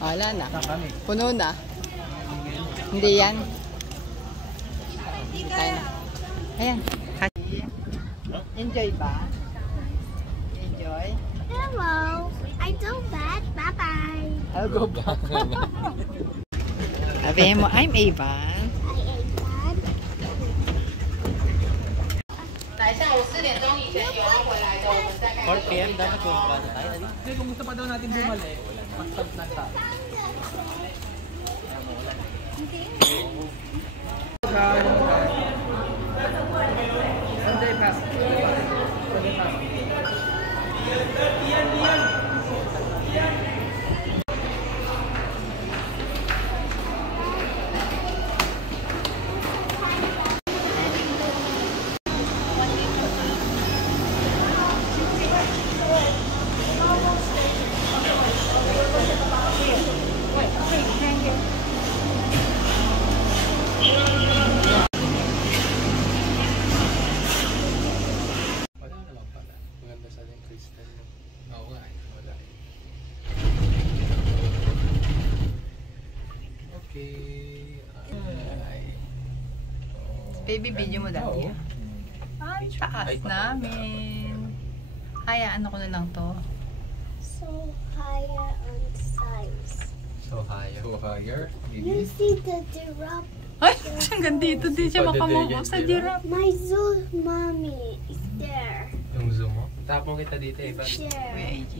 Wala na. Puno na. Hindi yan. Tayo na. Ayan. Enjoy ba? Enjoy? Hello. I go back. Bye-bye. I'll go back. Sabihin mo, I'm Avan. PM dapat pumunta tayo. Hindi, kung gusto pa daw natin bumalik, mag-stop na tayo. Sunday pass. Sunday pass. Baby, video mo dati. Ay, taas namin. Hayaan ko na lang to. So higher on size. So higher. You see the giraffe? Ay, hanggang dito din siya makamukha sa giraffe. My zoo mommy is there. Yung zoom mo? Tapong kita dito eh. There. May AG.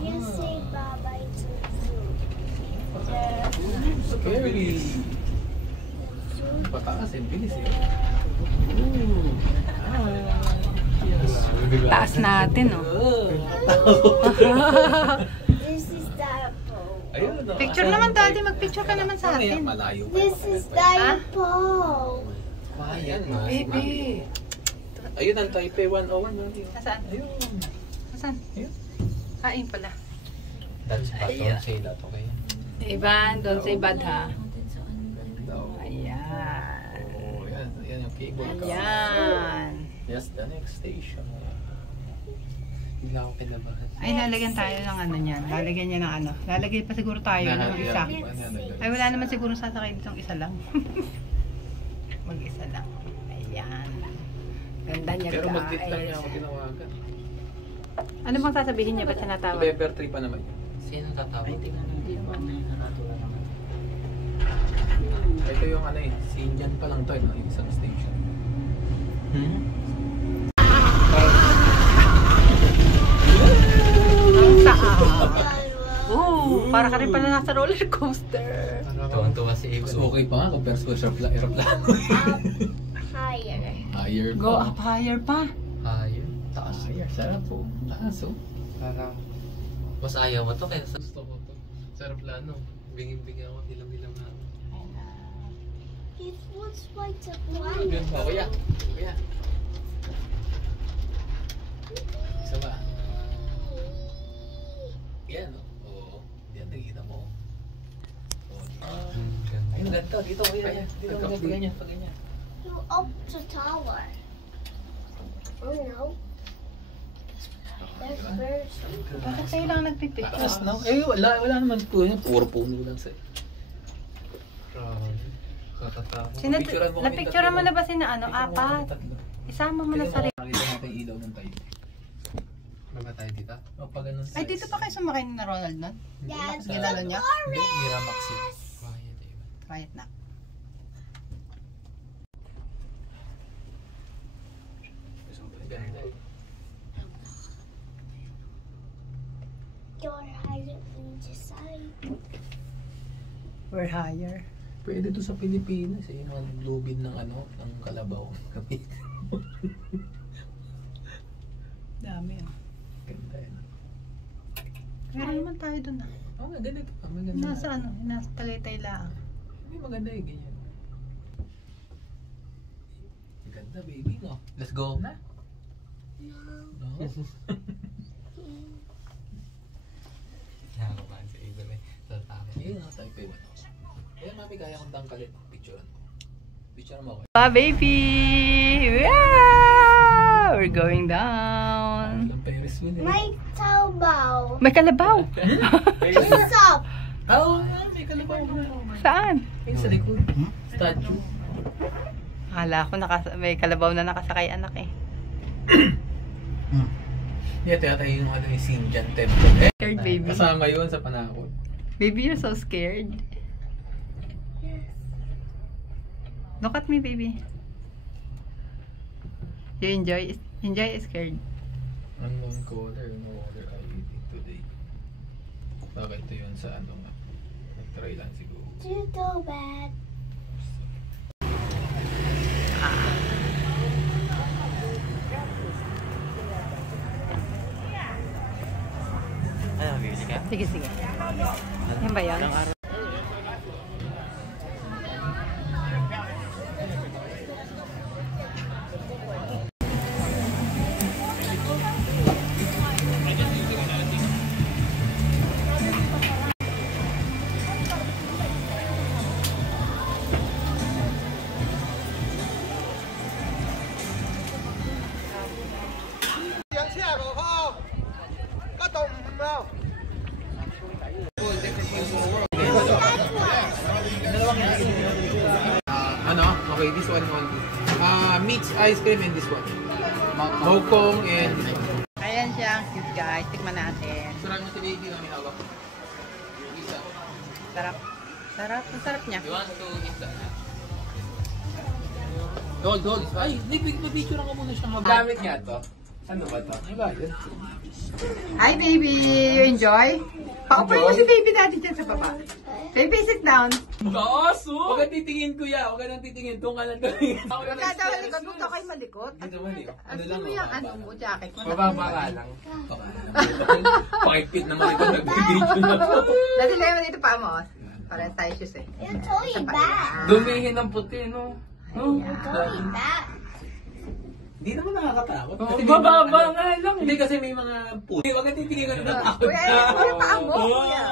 You say bye-bye to zoo. There. Scary. Pataas eh. Bilis eh. Taas natin, oh. This is the apple. Picture naman, daddy. Mag-picture ka naman sa atin. Malayo. This is the apple. Ayan. Baby. Ayun ang Taipei 101. Nasaan? Ayun. Nasaan? Ayun. Kain pala. That's bad. Don't say that, okay? Ivan, don't say bad, ha? No. Ayan. Oh, yan. Yan yung cable car. Ayan. Yes, the next station. Hindi ako kinabahan. Ay, lalagyan tayo ng ano niyan. Lalagyan niya ng ano. Lalagyan pa siguro tayo ng isa. Ay, wala naman siguro sasakay dito ng isa lang. Mag-isa lang. Ayan. Ganda niya. Pero mag-tit lang niya ako tinawagan. Ano bang sasabihin niya? Ba't siya natawag? Pepper tree pa naman yun. Sino tatawag? Ay, tingnan natin yung ano yung nakatulad naman. Ito yung ano eh, Sinjan pa lang to eh, no? Yung isang station. Ang taas. Oh, para ka rin pala nasa roller coaster. Tuwang-tuwa si Ivan. Mas okay pa nga compare sa aeroplano. Higher. Higher Go pa. up higher pa. Higher. Taas. Higher. Sarap po. Taas oh. Parang mas ayaw mo to kaya sa Gusto ko to. Sa aeroplano. Bingin-bingin ako. Hilam-hilam na ako. It looks like a Yun planet. pa. Kuya. Kuya. Isa ba? Yan oh. Oo. Yan nakikita mo. Ayun, ganito. Dito, kuya. Dito, ganyan. Pag ganyan. You up the tower. Oh no. There's birds. Bakit kayo lang nagpipicture? Taas no? Eh, wala naman po yun. Puro puno lang sa'yo. Katatakot. Napicture mo na ba sina ano? Apat. Isama mo na sa rin. Nakita natin yung ilaw ng tayo. Baba tayo dito? O, pag ganun size. Ay, dito pa kayo sumakay ni Ronald nun? That's Ginala niya? Hindi, Miramax yun. Quiet eh. Quiet na. Ganda eh. You're higher than the side. We're higher. Pwede to sa Pilipinas eh. Mga lubid ng ano, ng kalabaw. Dami ah. Ganda yun. Meron naman tayo dun ah. Oo nga, ganito pa. Maganda. Nasa ano? Nasa Tagaytay lang. Hindi, maganda eh, ganyan. Ganda baby, no? Let's go na. No. No? Nakakabahan si Ivan eh. Tatakot. Yun nga, Taipei 1. Kaya mami, kaya kong tangkalin. Picturean. Picturean mo ako. Baby! Yeah! We're going down. Ang Paris wheel eh. My taobao. May kalabaw. It's up. Oo, may kalabaw na. Saan? Yung sa likod. Statue. Akala ko may kalabaw na nakasakay anak eh. Ito yata yung ano yung Xinjiang Temple. Scared baby. Kasama yun sa panahon. Baby, you're so scared. Look at me, baby. You enjoy scared. Unknown caller, no order I eating today. Bakit ito yun sa ano nga? Nag-try lang siguro. You go bad. Ano, bibili ka? Sige, sige. Yan ba yan? Ano? Okay, this one only. Mixed ice cream and this one. Hong Kong and this one. Ayan siya, cute guys. Tikman natin. Sarap na si baby kami hawak. Isa. Sarap. Sarap. Ang sarap niya. You want to eat that? Hold. Ay, nag-picture ako muna siya. Gamit nga to. Ano ba to? Ay ba yun? Hi, baby! You enjoy? Paupoy mo si baby natin dyan sa baba. Baby, sit down. Kaso! Huwag kang titingin kuya. Huwag ka nang titingin. Doon ka lang gawin. Huwag ka daw malikot. Huwag ka kayo malikot. Dito mo niyo. Ano lang yung ano mo, jacket mo. Mababa ka lang. Pakipit naman ito. Nag-video na to. Dati lang mo dito pa mo. Para tayo shoes eh. You're totally bad. Dumihin ng puti, no? You're totally bad. Hindi naman nakakatakot. Oh, bababa nga lang. Hindi kasi may mga puti. Huwag kang titingin ka na natakot Kuya, kuya, paa mo. Kuya.